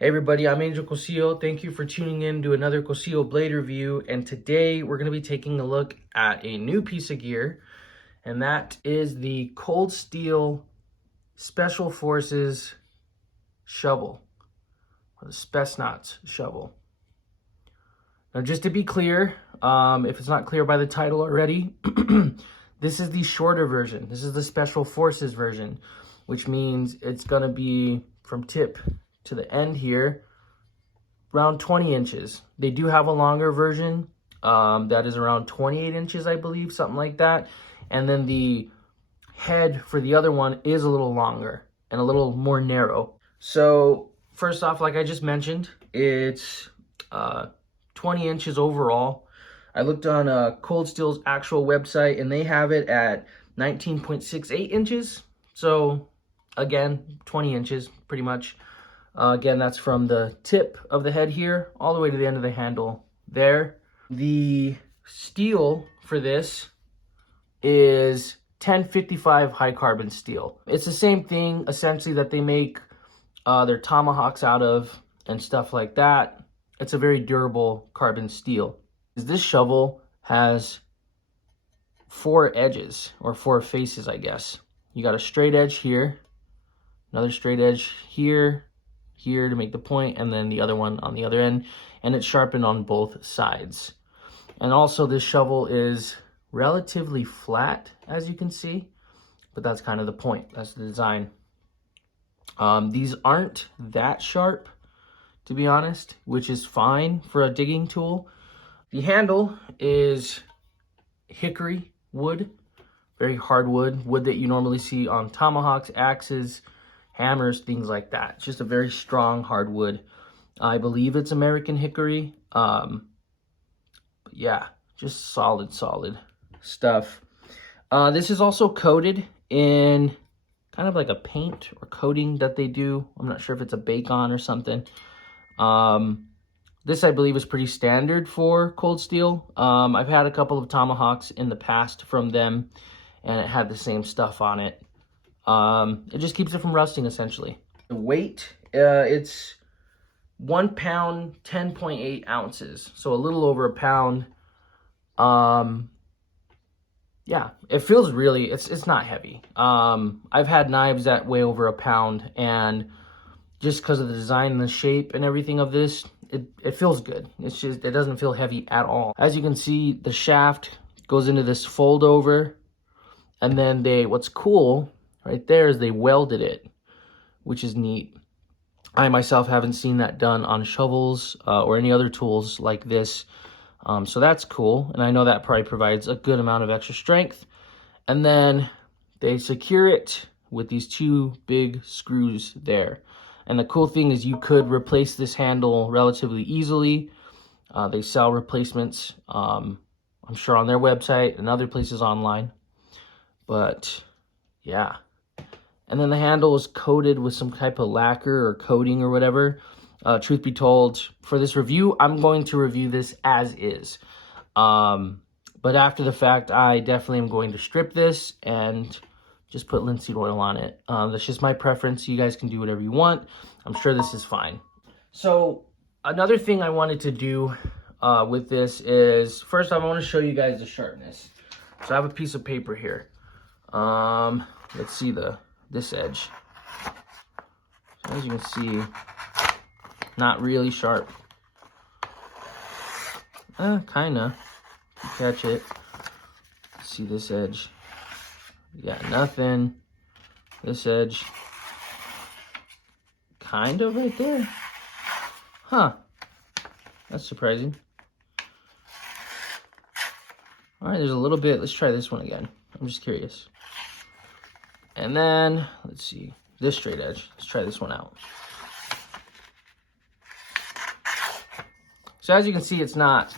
Hey everybody, I'm Angel Cosillo. Thank you for tuning in to another Cosillo blade review. And today we're going to be taking a look at a new piece of gear, and that is the Cold Steel Special Forces shovel, or the Spetznaz shovel. Now, just to be clear, if it's not clear by the title already, this is the shorter version. This is the Special Forces version, which means it's going to be from tip to the end here, around 20 inches. They do have a longer version that is around 28 inches, I believe, something like that. And then the head for the other one is a little longer and a little more narrow. So first off, like I just mentioned, it's 20 inches overall. I looked on Cold Steel's actual website and they have it at 19.68 inches. So again, 20 inches pretty much. Again, that's from the tip of the head here all the way to the end of the handle there. The steel for this is 1055 high carbon steel. It's the same thing essentially that they make their tomahawks out of and stuff like that. It's a very durable carbon steel. This shovel has 4 edges, or 4 faces, I guess. You got a straight edge here, another straight edge here to make the point, and then the other one on the other end, and it's sharpened on both sides. And also this shovel is relatively flat, as you can see, but that's kind of the point. That's the design. These aren't that sharp, to be honest, which is fine for a digging tool. The handle is hickory wood, very hard wood that you normally see on tomahawks, axes, hammers, things like that. It's just a very strong hardwood. I believe it's American hickory. But yeah, just solid stuff. This is also coated in kind of like a paint or coating that they do. I'm not sure if it's a bake-on or something. This I believe is pretty standard for Cold Steel. I've had a couple of tomahawks in the past from them, and it had the same stuff on it. It just keeps it from rusting, essentially. The weight, it's 1 pound, 10.8 ounces. So a little over a pound. Yeah, it feels really, it's not heavy. I've had knives that weigh over a pound, and just because of the design and the shape and everything of this, it feels good. It's just, it doesn't feel heavy at all. As you can see, the shaft goes into this fold over, and then what's cool right there is they welded it, which is neat. I myself haven't seen that done on shovels or any other tools like this. So that's cool. And I know that probably provides a good amount of extra strength. And then they secure it with these 2 big screws there. And the cool thing is you could replace this handle relatively easily. They sell replacements, I'm sure on their website and other places online. But yeah. And then the handle is coated with some type of lacquer or coating or whatever. Truth be told, for this review, I'm going to review this as is. But after the fact, I definitely am going to strip this and just put linseed oil on it. That's just my preference. You guys can do whatever you want. I'm sure this is fine. So another thing I wanted to do with this is, first off, I want to show you guys the sharpness. So I have a piece of paper here. Let's see this edge. So as you can see, not really sharp. Kinda. You catch it. See this edge. Yeah, nothing. This edge. Kind of right there. Huh. That's surprising. Alright, there's a little bit. Let's try this one again. I'm just curious. And then, let's see, this straight edge. Let's try this one out. So as you can see, it's not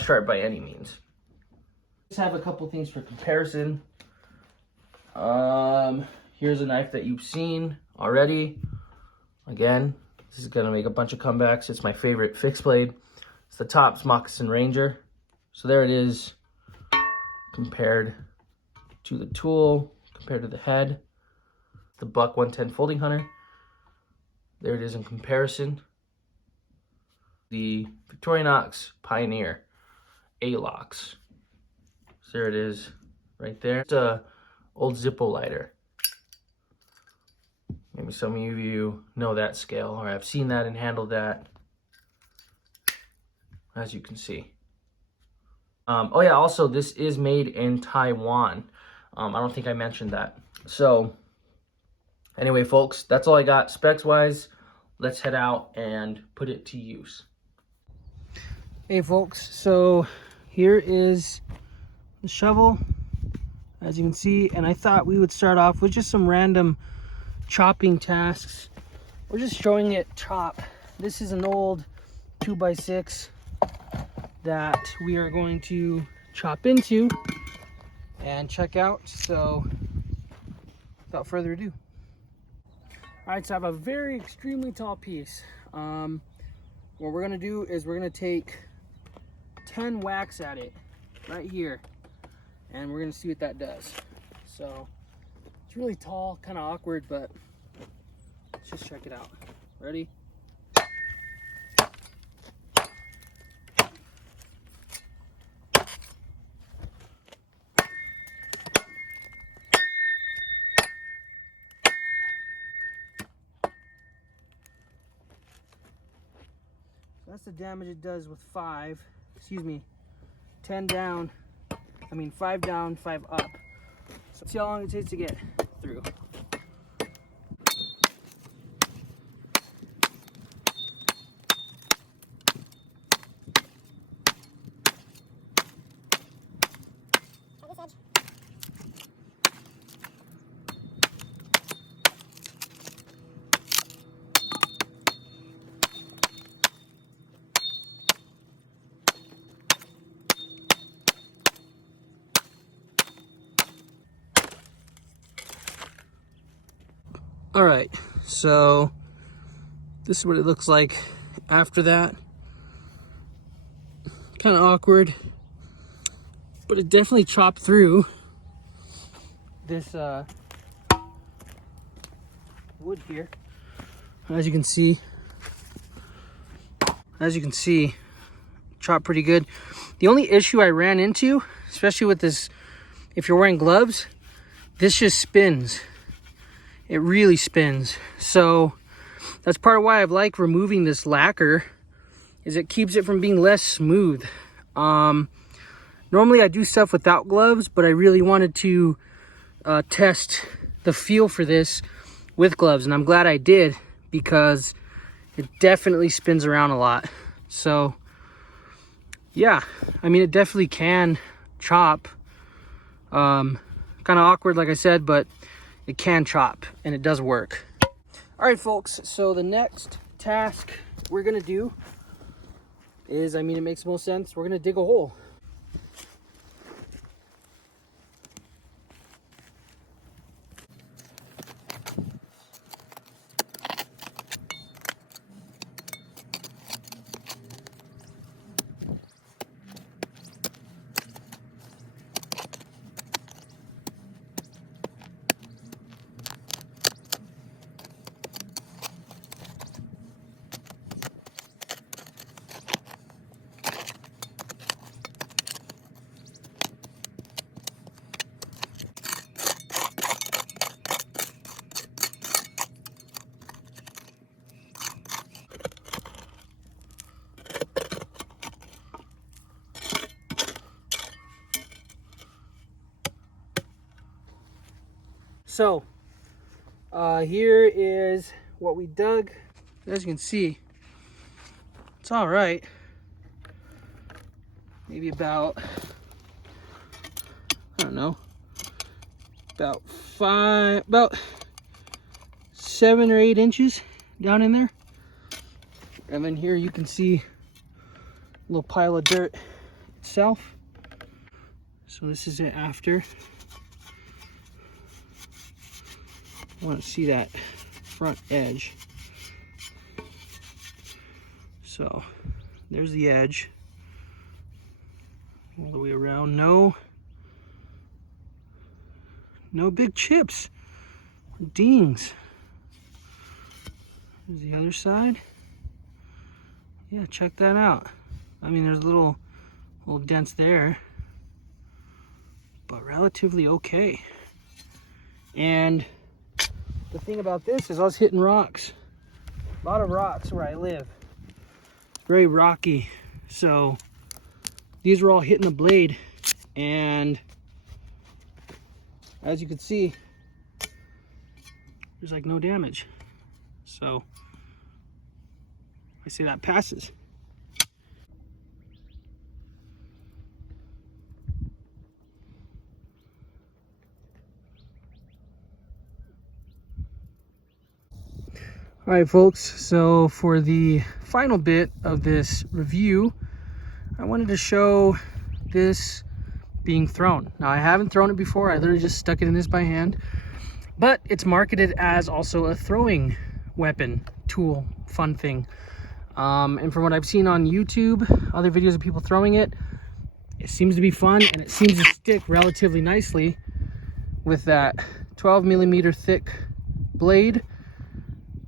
sharp by any means. Let's have a couple things for comparison. Here's a knife that you've seen already. Again, this is gonna make a bunch of comebacks. It's my favorite fixed blade. It's the Tops Moccasin Ranger. So there it is, compared to the tool, compared to the head. The Buck 110 Folding Hunter. There it is in comparison. The Victorinox Pioneer A-Locks. So there it is right there. It's a old Zippo lighter. Maybe some of you know that scale or have seen that and handled that, as you can see. Oh yeah, also this is made in Taiwan. I don't think I mentioned that. So anyway, folks, that's all I got specs wise. Let's head out and put it to use. Hey folks, so here is the shovel, as you can see, and I thought we would start off with just some random chopping tasks. We're just showing it chop. This is an old 2x6 that we are going to chop into and check out. So without further ado. All right, so I have a very extremely tall piece. What we're gonna do is we're gonna take 10 whacks at it right here, and we're gonna see what that does. So it's really tall, kind of awkward, but let's just check it out. Ready? That's the damage it does with 10 down, 5 down, 5 up. So let's see how long it takes to get through. All right, so this is what it looks like after that. Kind of awkward, but it definitely chopped through this wood here. As you can see, chopped pretty good. The only issue I ran into, especially with this, if you're wearing gloves, this just spins. It really spins. So that's part of why I've liked removing this lacquer, is it keeps it from being less smooth. Normally I do stuff without gloves, but I really wanted to test the feel for this with gloves, and I'm glad I did, because it definitely spins around a lot. So yeah, it definitely can chop. Kind of awkward, like I said, but it can chop and it does work. All right, folks, so the next task we're gonna do is, it makes the most sense, we're gonna dig a hole. So here is what we dug. As you can see, it's all right. Maybe about, I don't know, about 7 or 8 inches down in there. And then here you can see a little pile of dirt itself. So this is it after. I want to see that front edge. So there's the edge all the way around. No big chips, dings. There's the other side. Yeah, check that out. I mean, there's little dents there, but relatively okay. And the thing about this is I was hitting rocks. A lot of rocks where I live. It's very rocky. So these were all hitting the blade, and as you can see, there's like no damage. So I say that passes. All right, folks, so for the final bit of this review, I wanted to show this being thrown. Now, I haven't thrown it before. I literally just stuck it in this by hand, but it's marketed as also a throwing weapon, tool, fun thing. And from what I've seen on YouTube, other videos of people throwing it, it seems to be fun, and it seems to stick relatively nicely with that 12 millimeter thick blade,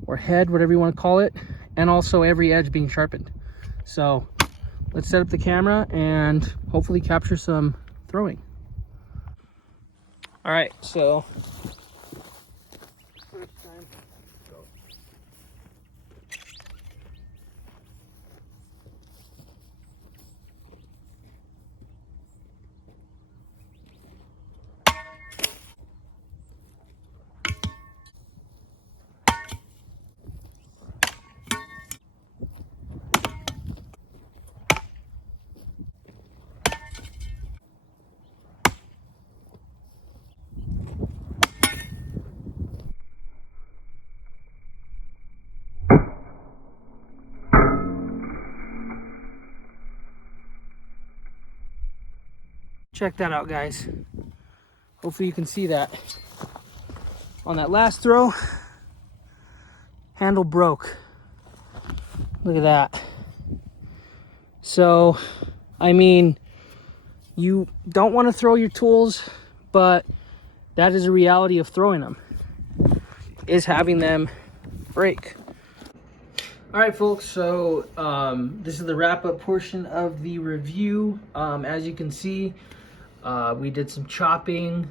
or head, whatever you want to call it, and also every edge being sharpened. So let's set up the camera and hopefully capture some throwing. All right, so first time, go. Check that out, guys. Hopefully you can see that. On that last throw, handle broke. Look at that. So, I mean, you don't want to throw your tools, but that is a reality of throwing them, is having them break. All right, folks, so this is the wrap-up portion of the review. As you can see, we did some chopping,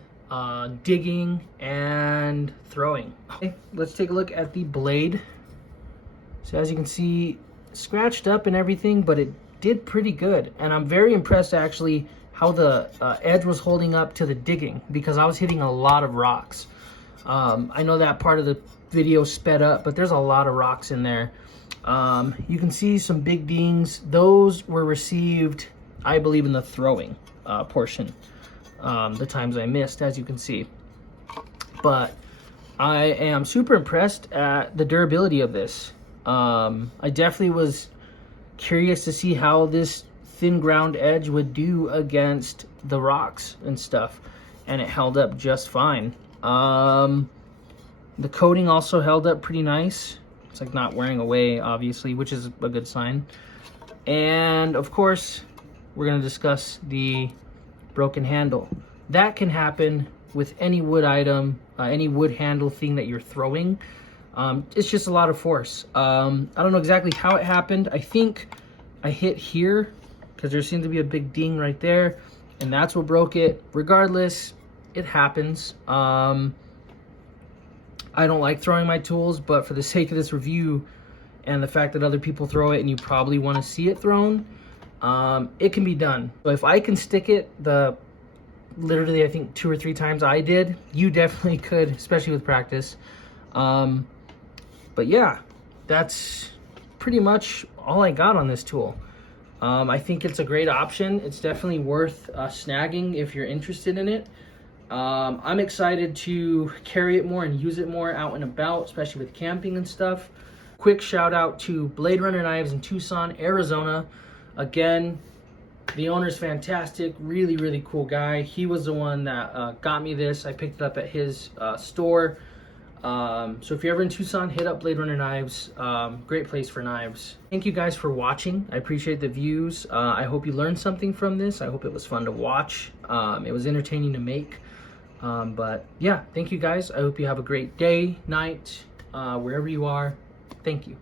digging, and throwing. Okay, let's take a look at the blade. So as you can see, scratched up and everything, but it did pretty good. And I'm very impressed, actually, how the edge was holding up to the digging, because I was hitting a lot of rocks. I know that part of the video sped up, but there's a lot of rocks in there. You can see some big dings. Those were received, I believe, in the throwing portion. The times I missed, as you can see. But I am super impressed at the durability of this. I definitely was curious to see how this thin ground edge would do against the rocks and stuff, and it held up just fine. The coating also held up pretty nice. It's like not wearing away, obviously, which is a good sign. And of course, we're going to discuss the broken handle. That can happen with any wood item, any wood handle thing that you're throwing. It's just a lot of force. I don't know exactly how it happened. I think I hit here because there seemed to be a big ding right there, and that's what broke it. Regardless, it happens. I don't like throwing my tools, but for the sake of this review and the fact that other people throw it and you probably want to see it thrown, it can be done. So if I can stick it literally I think 2 or 3 times I did, you definitely could, especially with practice. But yeah, that's pretty much all I got on this tool. I think it's a great option. It's definitely worth snagging if you're interested in it. I'm excited to carry it more and use it more out and about, especially with camping and stuff. Quick shout out to Blade Runner Knives in Tucson, Arizona. Again, the owner's fantastic, really, really cool guy. He was the one that got me this. I picked it up at his store. So if you're ever in Tucson, hit up Blade Runner Knives. Great place for knives. Thank you guys for watching. I appreciate the views. I hope you learned something from this. I hope it was fun to watch. It was entertaining to make. But yeah, thank you guys. I hope you have a great day, night, wherever you are. Thank you.